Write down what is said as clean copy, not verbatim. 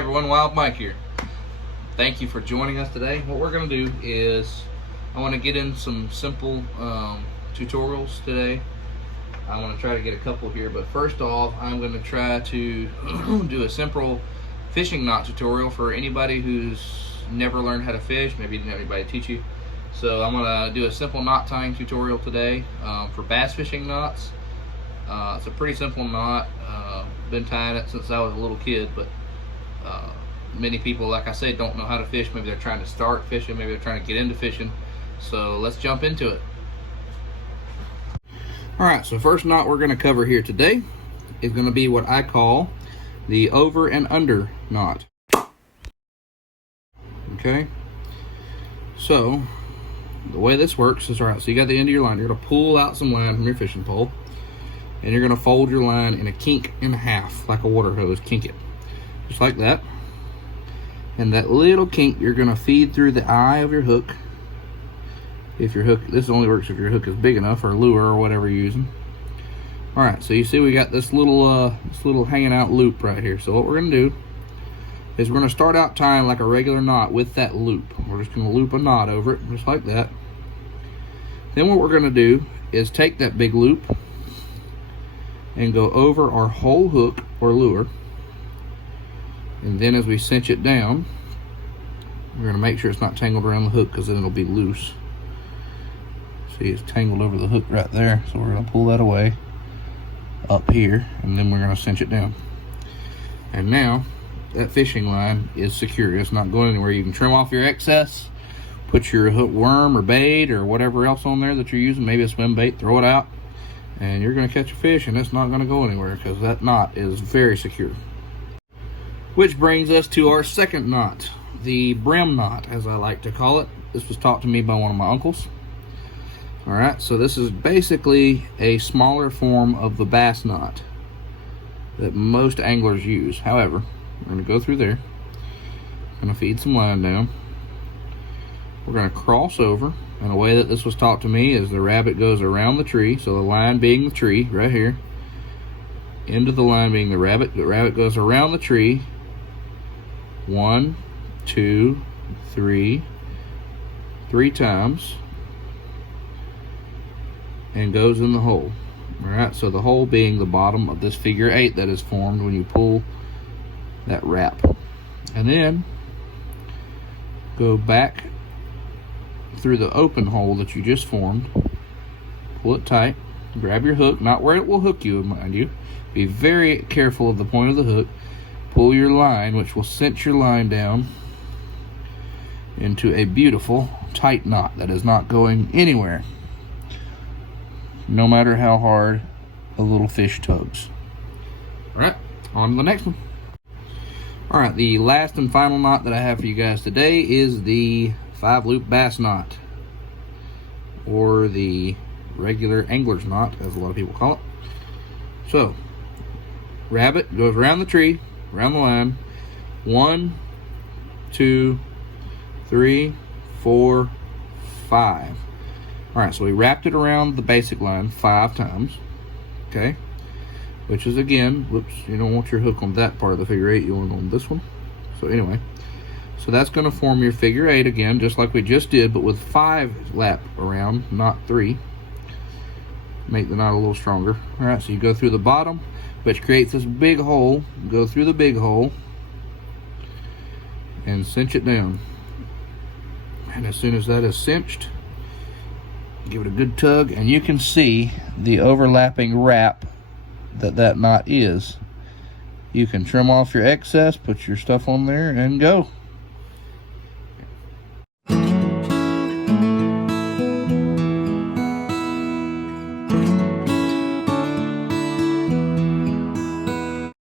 everyone, Wild Mike here. Thank you for joining us today. What we're going to do is I want to get in some simple tutorials today. I want to try to get a couple here, but first off I'm going to try to do a simple fishing knot tutorial for anybody who's never learned how to fish. Maybe you didn't have anybody to teach you. So I'm going to do a simple knot tying tutorial today for bass fishing knots. It's a pretty simple knot. Been tying it since I was a little kid, but many people, like I said, don't know how to fish. Maybe they're trying to start fishing, maybe they're trying to get into fishing. So let's jump into it. Alright, so first knot we're going to cover here today is going to be what I call the over and under knot. Okay, so the way this works is, alright, so you got the end of your line. You're going to pull out some line from your fishing pole, and you're going to fold your line in a kink in half, like a water hose. Kink it just like that, and that little kink you're going to feed through the eye of your hook. If your hook, this only works if your hook is big enough, or lure, or whatever you're using. All right, so you see we got this little hanging out loop right here. So what we're going to do is we're going to start out tying like a regular knot with that loop. We're just going to loop a knot over it, just like that. Then what we're going to do is take that big loop and go over our whole hook or lure, and then as we cinch it down, we're going to make sure it's not tangled around the hook, because then it'll be loose. See, it's tangled over the hook right there, so we're going to pull that away up here, and then we're going to cinch it down. And now that fishing line is secure. It's not going anywhere. You can trim off your excess, put your hook worm or bait or whatever else on there that you're using, maybe a swim bait, throw it out, and you're going to catch a fish, and it's not going to go anywhere because that knot is very secure. Which brings us to our second knot, the brim knot, as I like to call it. This was taught to me by one of my uncles. Alright, so this is basically a smaller form of the bass knot that most anglers use. However, we're going to go through there, going to feed some line down, we're going to cross over. And the way that this was taught to me is the rabbit goes around the tree, so the line being the tree right here, end of the line being the rabbit goes around the tree 1, 2, 3 times, and goes in the hole. Alright, so the hole being the bottom of this figure 8 that is formed when you pull that wrap. And then go back through the open hole that you just formed, pull it tight, grab your hook, not where it will hook you, mind you, be very careful of the point of the hook, pull your line, which will cinch your line down into a beautiful tight knot that is not going anywhere, no matter how hard a little fish tugs. Alright, on to the next one. Alright, the last and final knot that I have for you guys today is the 5-loop bass knot, or the regular angler's knot, as a lot of people call it. So, rabbit goes around the tree, around the line, 1, 2, 3, 4, 5. Alright, so we wrapped it around the basic line 5 times, okay, which is, again, whoops, you don't want your hook on that part of the figure 8, you want it on this one. So anyway, so that's going to form your figure 8 again, just like we just did, but with 5 lap around, not 3. Make the knot a little stronger. Alright, so you go through the bottom, which creates this big hole, go through the big hole, and cinch it down. And as soon as that is cinched, give it a good tug, and you can see the overlapping wrap that knot is. You can trim off your excess, put your stuff on there, and go.